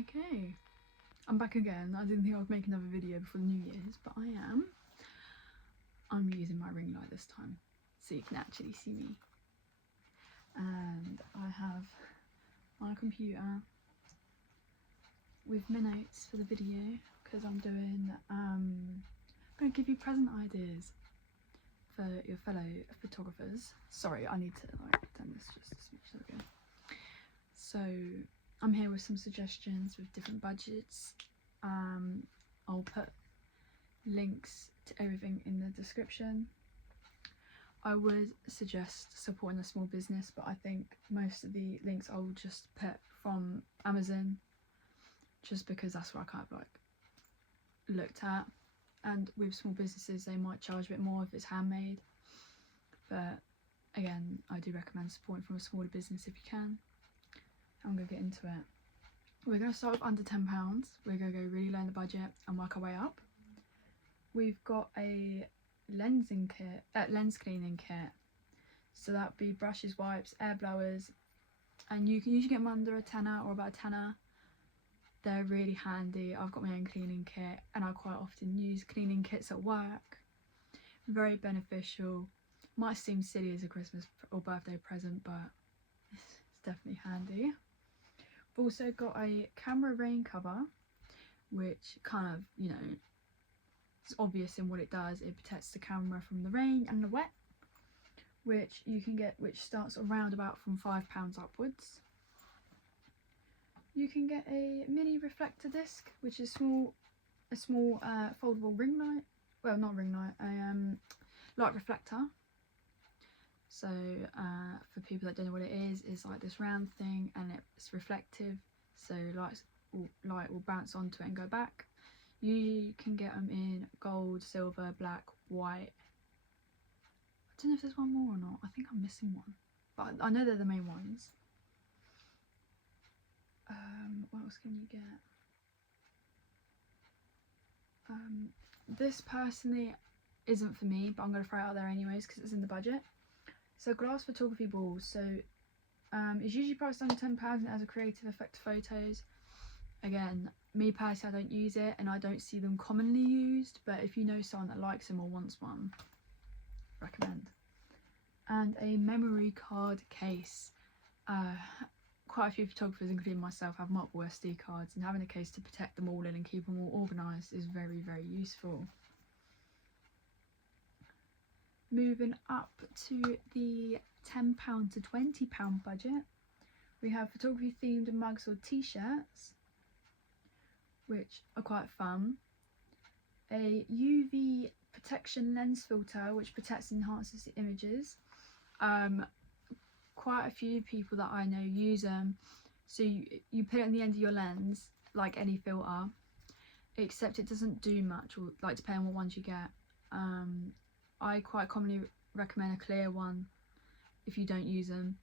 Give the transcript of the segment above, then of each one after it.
Okay, I'm back again. I didn't think I would make another video before the New Year's, but I am. I'm using my ring light this time, so you can actually see me. And I have my computer with my notes for the video, because I'm going to give you present ideas for your fellow photographers. Sorry, I need to turn this just a smidge. There we go. So I'm here with some suggestions with different budgets. I'll put links to everything in the description. I would suggest supporting a small business, but I think most of the links I'll just put from Amazon, just because that's what I kind of looked at. And with small businesses, they might charge a bit more if it's handmade, but again, I do recommend supporting from a smaller business if you can. I'm going to get into it. We're going to start with under £10. We're going to go really low in the budget and work our way up. We've got a lens cleaning kit. So that'd be brushes, wipes, air blowers, and you can usually get them under a tenner or about a tenner. They're really handy. I've got my own cleaning kit and I quite often use cleaning kits at work. Very beneficial. Might seem silly as a Christmas or birthday present, but it's definitely handy. I've also got a camera rain cover, which kind of, you know, it's obvious in what it does. It protects the camera from the rain and the wet, which you can get, which starts around about from £5 upwards. You can get a mini reflector disc, which is a small foldable ring light. Well, not ring light, a light reflector. So for people that don't know what it is, it's like this round thing and it's reflective, so light will bounce onto it and go back. You can get them in gold, silver, black, white. I don't know if there's one more or not. I think I'm missing one, but I know they're the main ones. What else can you get? This personally isn't for me, but I'm going to throw it out there anyways because it's in the budget. So glass photography balls. So it's usually priced under £10 and it has a creative effect to photos. Again, me personally, I don't use it and I don't see them commonly used, but if you know someone that likes them or wants one, recommend. And a memory card case. Quite a few photographers, including myself, have multiple SD cards, and having a case to protect them all in and keep them all organised is very, very useful. Moving up to the £10 to £20 budget, we have photography themed mugs or t-shirts, which are quite fun. A UV protection lens filter, which protects and enhances the images. Quite a few people that I know use them. So you put it on the end of your lens, like any filter, except it doesn't do much, or like depending on what ones you get. I quite commonly recommend a clear one if you don't use them,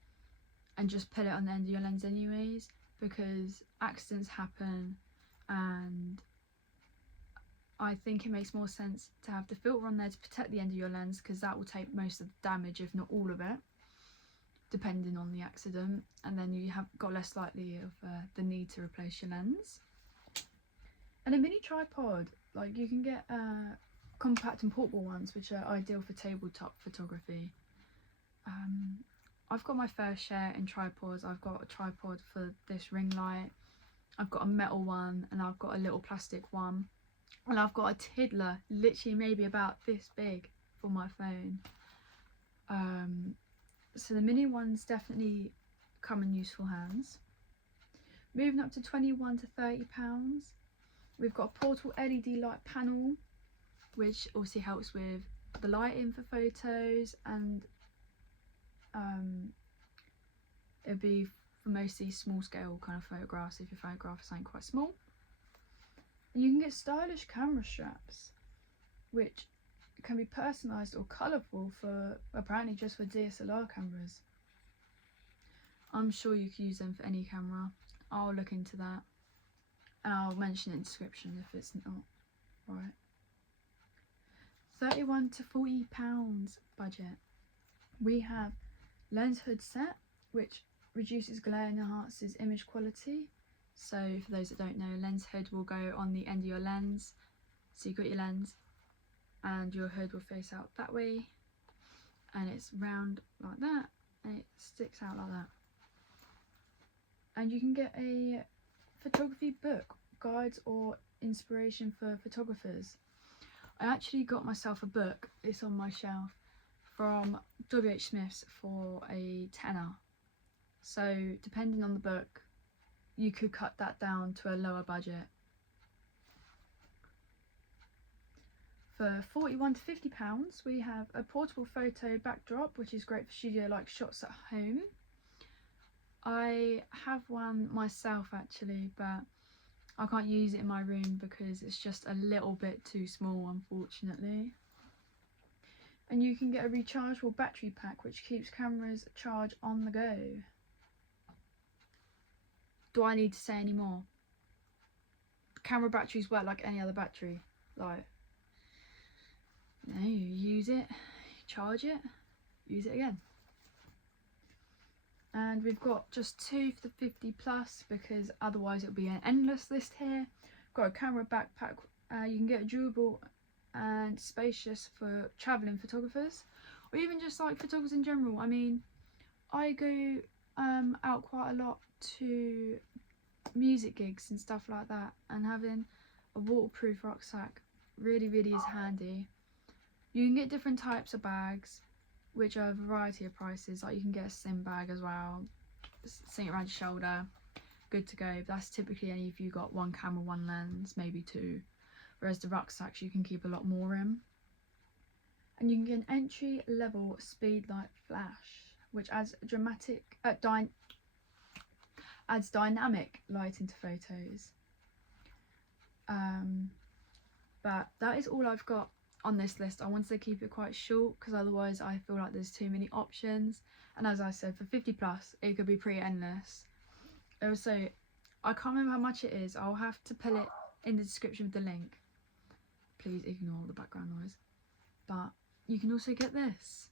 and just put it on the end of your lens anyways, because accidents happen, and I think it makes more sense to have the filter on there to protect the end of your lens, because that will take most of the damage, if not all of it, depending on the accident, and then you have got less likely of the need to replace your lens. And a mini tripod, like you can get compact and portable ones, which are ideal for tabletop photography. I've got my fair share in tripods. I've got a tripod for this ring light, I've got a metal one, and I've got a little plastic one, and I've got a tiddler, literally maybe about this big, for my phone. So the mini ones definitely come in useful hands. Moving up to £21 to £30, we've got a portable LED light panel, which also helps with the lighting for photos, and it'd be for mostly small scale kind of photographs if your photograph is something quite small. And you can get stylish camera straps, which can be personalised or colourful, for apparently just for DSLR cameras. I'm sure you can use them for any camera. I'll look into that and I'll mention it in the description if it's not right. £31 to £40 budget. We have lens hood set, which reduces glare and enhances image quality. So for those that don't know, lens hood will go on the end of your lens. So you've got your lens and your hood will face out that way, and it's round like that, and it sticks out like that. And you can get a photography book, guides or inspiration for photographers. I actually got myself a book, it's on my shelf, from WH Smith's for a tenner. So depending on the book, you could cut that down to a lower budget. For £41 to £50, we have a portable photo backdrop, which is great for studio-like shots at home. I have one myself actually, but I can't use it in my room because it's just a little bit too small, unfortunately. And you can get a rechargeable battery pack, which keeps cameras charged on the go. Do I need to say any more? Camera batteries work like any other battery. Like, you use it, charge it, use it again. And we've got just 2 for the 50+, because otherwise it'll be an endless list here. Got a camera backpack. You can get durable and spacious for travelling photographers, or even just like photographers in general. I mean, I go out quite a lot to music gigs and stuff like that, and having a waterproof rucksack really is handy. You can get different types of bags, which are a variety of prices. Like you can get a slim bag as well, sling it around your shoulder, good to go. But that's typically only if you got one camera, one lens, maybe 2. Whereas the rucksacks you can keep a lot more in. And you can get an entry level speed light flash, which adds adds dynamic light into photos. But that is all I've got on this list. I wanted to keep it quite short because otherwise I feel like there's too many options, and as I said, for 50+, it could be pretty endless. Also, I can't remember how much it is. I'll have to put it in the description with the link. Please ignore the background noise. But you can also get this,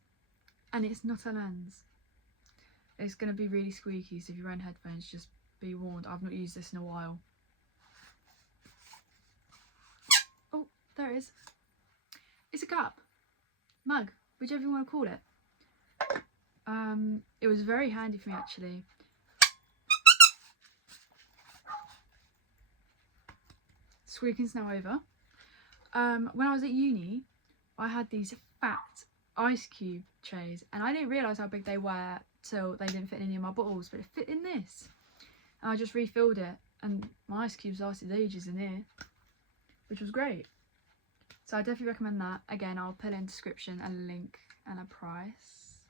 and it's not a lens. It's going to be really squeaky, so if you're wearing headphones, just be warned. I've not used this in a while. Oh, there it is. It's a cup, mug, whichever you want to call it. It was very handy for me actually. Squeaking's now over. When I was at uni, I had these fat ice cube trays, and I didn't realise how big they were till they didn't fit in any of my bottles, but it fit in this. And I just refilled it, and my ice cubes lasted ages in here, which was great. So I definitely recommend that. Again, I'll put in the description a link and a price.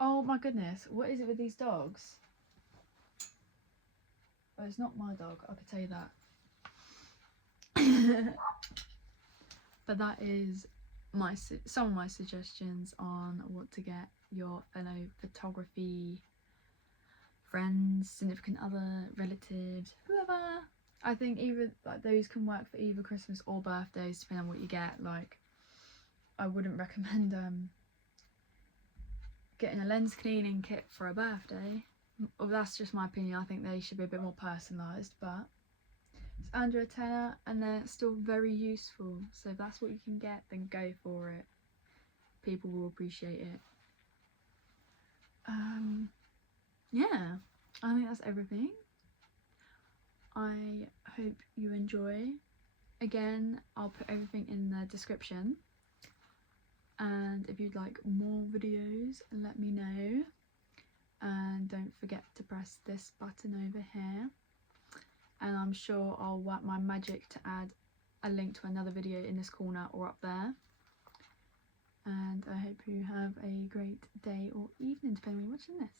Oh my goodness, what is it with these dogs? Oh, it's not my dog, I could tell you that. But that is some of my suggestions on what to get your fellow photography friends, significant other, relatives, whoever. I think either like those can work for either Christmas or birthdays, depending on what you get. Like, I wouldn't recommend getting a lens cleaning kit for a birthday. Well, that's just my opinion. I think they should be a bit more personalised, but it's under a tenner and they're still very useful. So if that's what you can get, then go for it. People will appreciate it. Yeah, I think that's everything. I hope you enjoy. Again, I'll put everything in the description, and if you'd like more videos, let me know. And don't forget to press this button over here, and I'm sure I'll work my magic to add a link to another video in this corner or up there. And I hope you have a great day or evening, depending on when you're watching this.